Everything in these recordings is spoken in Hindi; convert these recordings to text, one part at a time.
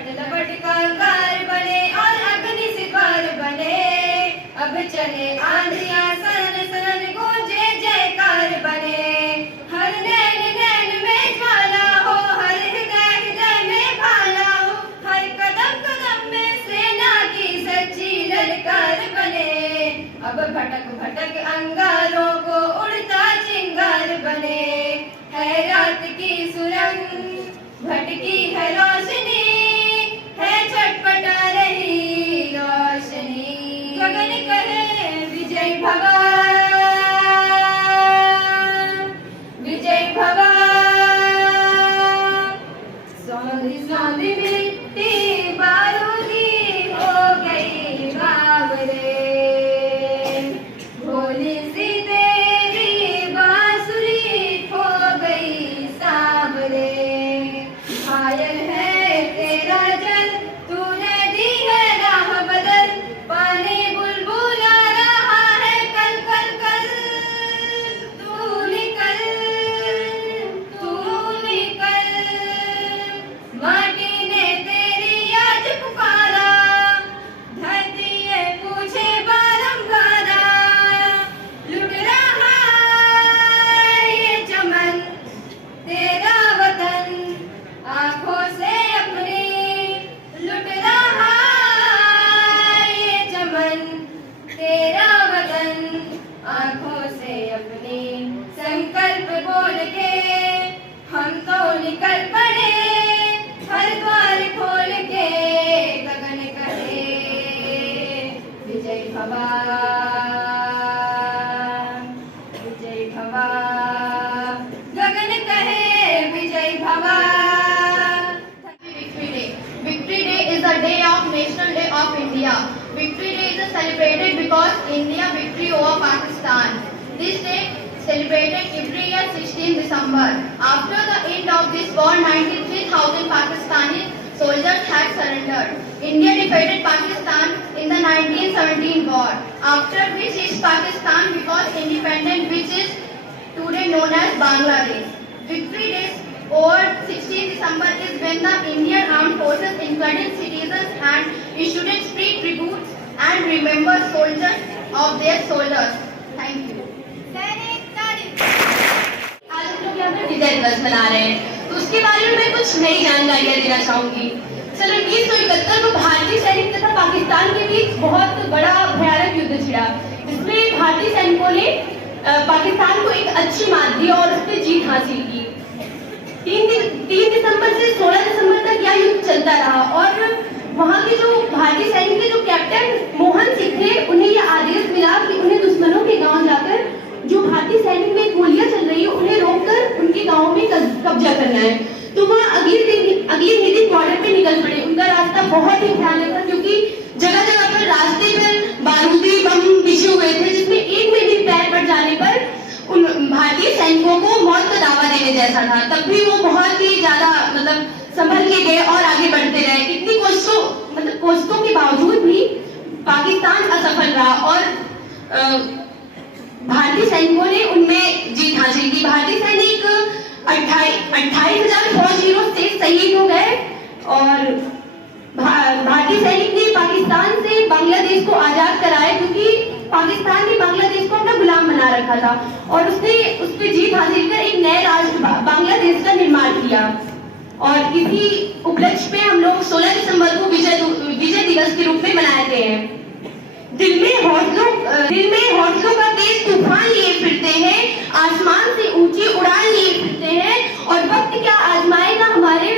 लपट लपट कंगार बने और अग्नि शिकार बने। अब चले आंधियां सन सन गूंजे जयकार बने। हर नैन नैन में ज्वाला हो, हर हृदय हृदय में भाला हो, हर कदम कदम में सेना की सच्ची ललकार बने। अब भटक भटक अंगारों को उड़ता चिंगार बने। है रात की सुरंग भटकी है रोशनी, है छटपटा रही रोशनी। गगन कहे विजय भवा, विजय भवा। सौंधी सौंधी मिट्टी बारूदी हो गई बावरे। भोली सी तेरी बांसुरी खो गई सावरे। घायल है तेरा जल, तूने दी है राह बदल। पानी बुलबुला रहा है कल कल कल। तू निकल, तू निकल। माटी ने तेरी आज पुकारा, धरती ये पूछे बारंबार। लुट रहा ये चमन तेरा वतन आंखों से अपनी। लुट रहा ये चमन तेरा वतन आंखों से अपनी। संकल्प बोल के हम तो निकल पड़े, हर द्वार खोल के गगन कहे विजय भवा, विजय भवा। गगन कहे विजय भवा। Victory Day. Victory Day is the day of National Day of India. Victory Day is celebrated because India victory over Pakistan. This day celebrated every year 16 December. After the end of this war, 93,000 Pakistani soldiers had surrendered. India defeated Pakistan in the 1917 war. After which East Pakistan became independent, which is today known as Bangladesh. Victory Day over 16 December is when the Indian Armed Forces included citizens and students pay tributes and remember soldiers of their soldiers. Thank you. आज हम लोग यहाँ पे विजय दिवस मना रहे हैं, तो उसके बारे में मैं कुछ नई जानकारियाँ देना चाहूंगी। सन 1971 को भारतीय सैनिक तथा पाकिस्तान के बीच बहुत बड़ा भयानक युद्ध छिड़ा, जिसमें भारतीय सैनिकों ने पाकिस्तान को एक अच्छी मात दी और उस पर जीत हासिल की। 3 दिसंबर से 16 दिसंबर तक यह युद्ध चलता रहा और वहाँ के जो भारतीय सैनिक थे, जो कैप्टन मोहन सिंह थे, उन्हें यह आदेश मिला कि उन्हें दुश्मनों के गांव जाकर जो भारतीय सैनिक में गोलियां चल रही है उन्हें रोककर उनके गांव में कब्जा करना है। तो वह अगले दिन बॉर्डर पे निकल पड़े। उनका रास्ता बहुत ही भयानक था क्योंकि जगह जगह पर रास्ते पर बारूदी बम बिछे हुए थे, जिसमें एक में भी पैर पड़ जाने पर उन भारतीय सैनिकों को मौत का दावा देने जैसा था। तब भी वो बहुत ही ज्यादा संभल के गए और आगे बढ़ते रहे। इतनी कोशिशों के बावजूद भी पाकिस्तान असफल रहा और भारतीय सैनिकों ने उनमें जीत हासिल की। भारतीय सैनिक 28,000 फौजियों से शहीद हो गए और भारतीय सैनिक ने पाकिस्तान से बांग्लादेश को आजाद कराया, क्योंकि पाकिस्तान ने बांग्लादेश को अपना गुलाम बना रखा था और उसने उस पर जीत हासिल कर एक नए राष्ट्र बांग्लादेश का निर्माण किया। और इसी उपलक्ष्य पे हम लोग 16 दिसंबर को विजय दिवस के रूप में मनाते हैं। दिल में हौसलों का तेज तूफान लिए फिरते हैं, आसमान से ऊंची उड़ान लिए फिरते हैं और वक्त क्या आजमाएगा हमारे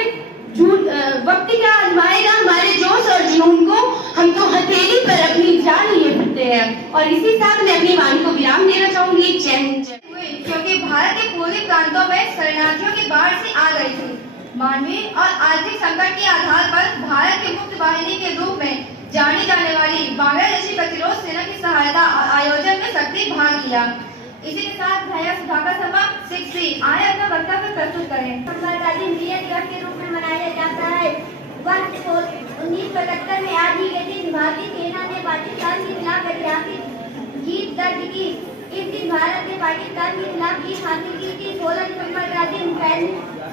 जोश और जुनून को। हम तो हथेली पर अपनी जान लिए फिरते हैं। और इसी साथ मैं अपनी वाणी को विराम देना चाहूंगी। जय हिंद। क्योंकि भारत के पूर्वी प्रांतों में शरणार्थियों की बाढ़ से आ गई थी। मानवीय और आर्थिक संकट के आधार पर भारत की मुक्त वाहिनी के रूप में जानी जाने वाली बांग्लादेशी प्रतिरोध सेना की सहायता आयोजन में सक्रिय भाग लिया। इसी के साथ भैया सुधाकर शर्मा 6C आए अपना वक्तव्य प्रस्तुत करें। विजय दिवस के रूप में मनाया जाता है। वर्ष 1975 में आज ही के दिन भारतीय सेना ने पाकिस्तान के खिलाफ ऐतिहासिक जीत दर्ज की। इस दिन भारत ने पाकिस्तान के खिलाफ जीत हासिल की थी। 16 दिसंबर का दिन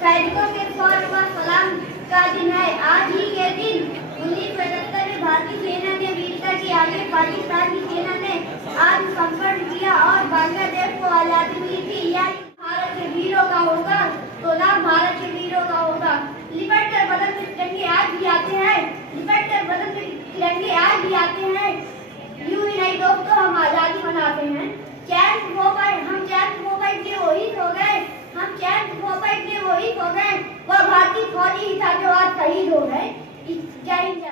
सैनिकों के शौर्य व सलाम का दिन है। आज ही के दिन हो गए, वह भारतीय फौजी ही था जो आज शहीद हो गए। जय हिंद।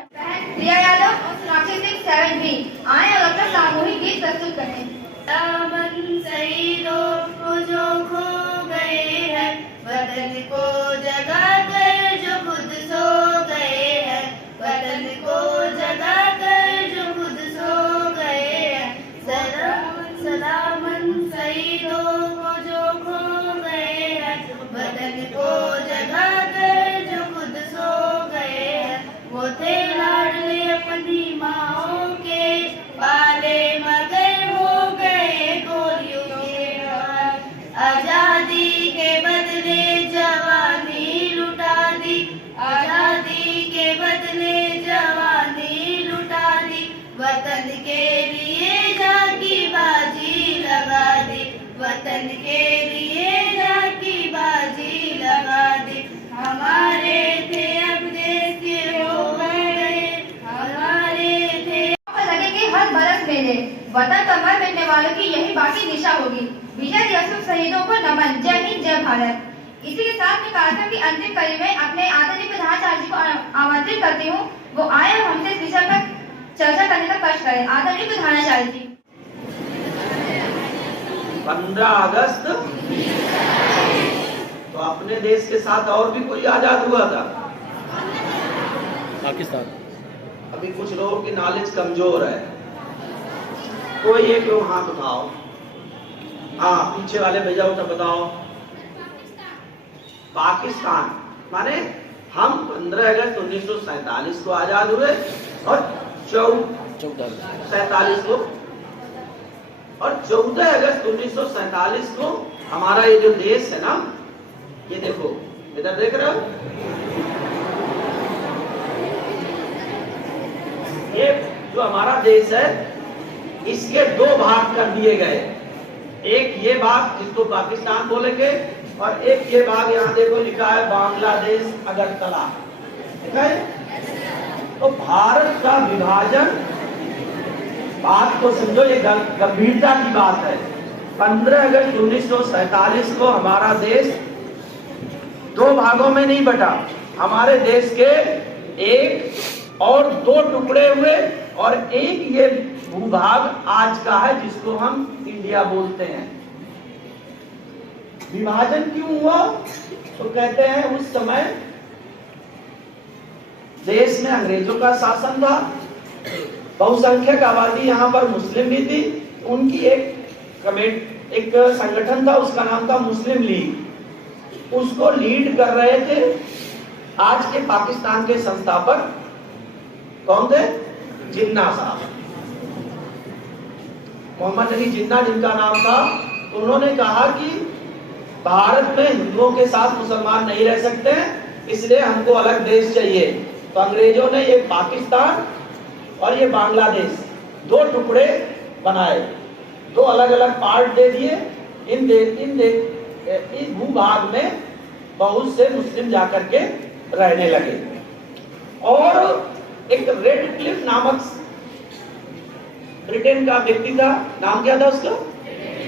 प्रिया यादव और सोनाक्षी सिंह सैवेज भी आए और अपना सामूहिक गीत प्रस्तुत करें। दामन शहीदों को जो खो गए हैं, वतन को जगा कर जो खुद सो गए हैं, वतन को जगा कर जो खुद सो गए हैं। सलामन शहीदों को जो खो गए हैं, वतन को जगा कर जो खुद सो गए हैं। वो थे लाडले अपनी माओ के, पाले मगर हो गए गोलियों के हाथ। आजादी के बदले जवानी लुटा दी, आजादी के बदले जवानी लुटा दी। वतन के लिए जाकी बाजी लगा दी, वतन के लिए जाकी बाजी लगा दी। हमारे थे अब देश के हो गए, हमारे थे। लगेंगे हर बरस मेले, वतन का मर मिटने वालों की यही बाकी दिशा होगी। विजय दिवस शहीदों को नमन। जय हिंद, जय भारत। इसी के साथ मैं कार्यक्रम की अंतिम कड़ी में अपने आदरणीय प्रधानाचार्य जी को आमंत्रित करती हूँ, वो आए और हमसे इस विषय पर चर्चा करने का कष्ट करें। आदरणीय प्रधानाचार्य जी। 15 अगस्त तो अपने देश के साथ और भी कोई आजाद हुआ था? पाकिस्तान। अभी कुछ लोगों की नॉलेज कमजोर है, कोई एक लोग हाथ उठाओ। हाँ, पीछे वाले भैया उठा बताओ। पाकिस्तान माने हम 15 अगस्त 1947 को आजाद हुए और 47 को, और 14 अगस्त 1947 को हमारा ये जो देश है ना, ये देखो इधर देख रहे हो, ये जो हमारा देश है इसके 2 भाग कर दिए गए। एक ये भाग जिसको पाकिस्तान बोलेंगे, और एक ये भाग यहाँ देखो लिखा है बांग्लादेश अगरतला, ठीक है? तो भारत का विभाजन, बात को समझो, ये गंभीरता की बात है। 15 अगस्त 1947 को हमारा देश 2 भागों में नहीं बटा, हमारे देश के 1 और 2 टुकड़े हुए, और एक ये भूभाग आज का है जिसको हम इंडिया बोलते हैं। विभाजन क्यों हुआ? तो कहते हैं उस समय देश में अंग्रेजों का शासन था, बहुसंख्यक आबादी यहाँ पर मुस्लिम भी थी। उनकी एक संगठन था, उसका नाम था मुस्लिम लीग। उसको लीड कर रहे थे आज के पाकिस्तान के संस्थापक कौन थे? जिन्ना साहब, मोहम्मद अली जिन्ना जिनका नाम था। उन्होंने कहा कि भारत में हिंदुओं के साथ मुसलमान नहीं रह सकते, इसलिए हमको अलग देश चाहिए। तो अंग्रेजों ने ये पाकिस्तान और ये बांग्लादेश 2 टुकड़े बनाए, 2 अलग अलग पार्ट दे दिए। इस भूभाग में बहुत से मुस्लिम जाकर के रहने लगे। और एक रेड क्लिफ नामक ब्रिटेन का व्यक्ति था, नाम क्या था उसका?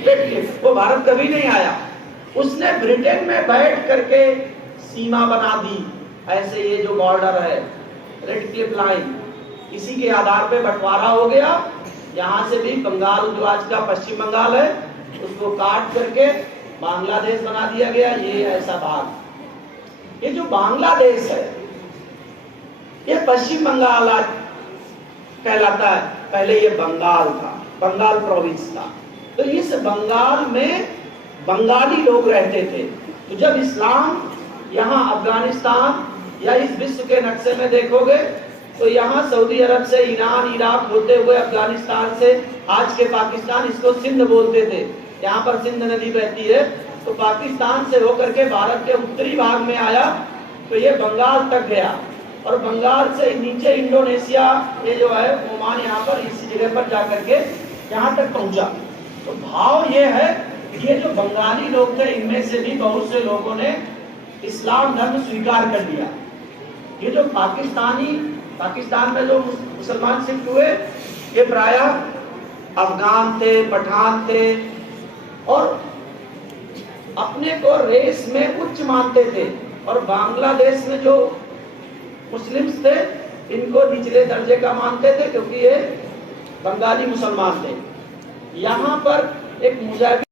Red Cliff. वो भारत कभी नहीं आया, उसने ब्रिटेन में बैठ करके सीमा बना दी। ऐसे ये जो बॉर्डर है रेड क्लिफ लाइन, इसी के आधार पे बंटवारा हो गया। यहाँ से भी बंगाल, जो आज का पश्चिम बंगाल है, उसको काट करके बांग्लादेश बना दिया गया। ये ऐसा भाग, ये जो बांग्लादेश है ये पश्चिम बंगाल आज कहलाता है, पहले ये बंगाल था, बंगाल प्रोविंस था। तो इस बंगाल में बंगाली लोग रहते थे। तो जब इस्लाम यहाँ अफगानिस्तान या इस विश्व के नक्शे में देखोगे तो यहाँ सऊदी अरब से ईरान, इराक होते हुए अफगानिस्तान से आज के पाकिस्तान, इसको सिंध बोलते थे, यहाँ पर सिंध नदी बहती है। तो पाकिस्तान से होकर के भारत के उत्तरी भाग में आया तो ये बंगाल तक गया, और बंगाल से नीचे इंडोनेशिया, ये जो है ओमान, यहाँ पर इसी जगह पर जाकर के यहाँ तक पहुंचा। तो भाव ये है, ये जो बंगाली लोग थे इनमें से भी बहुत से लोगों ने इस्लाम धर्म स्वीकार कर लिया। ये जो पाकिस्तान में जो मुसलमान शिफ्ट हुए, ये प्रायः अफगान थे, पठान थे, और अपने को रेस में उच्च मानते थे। और बांग्लादेश में जो मुस्लिम्स थे इनको निचले दर्जे का मानते थे क्योंकि ये बंगाली मुसलमान थे। यहाँ पर एक मुजाहिद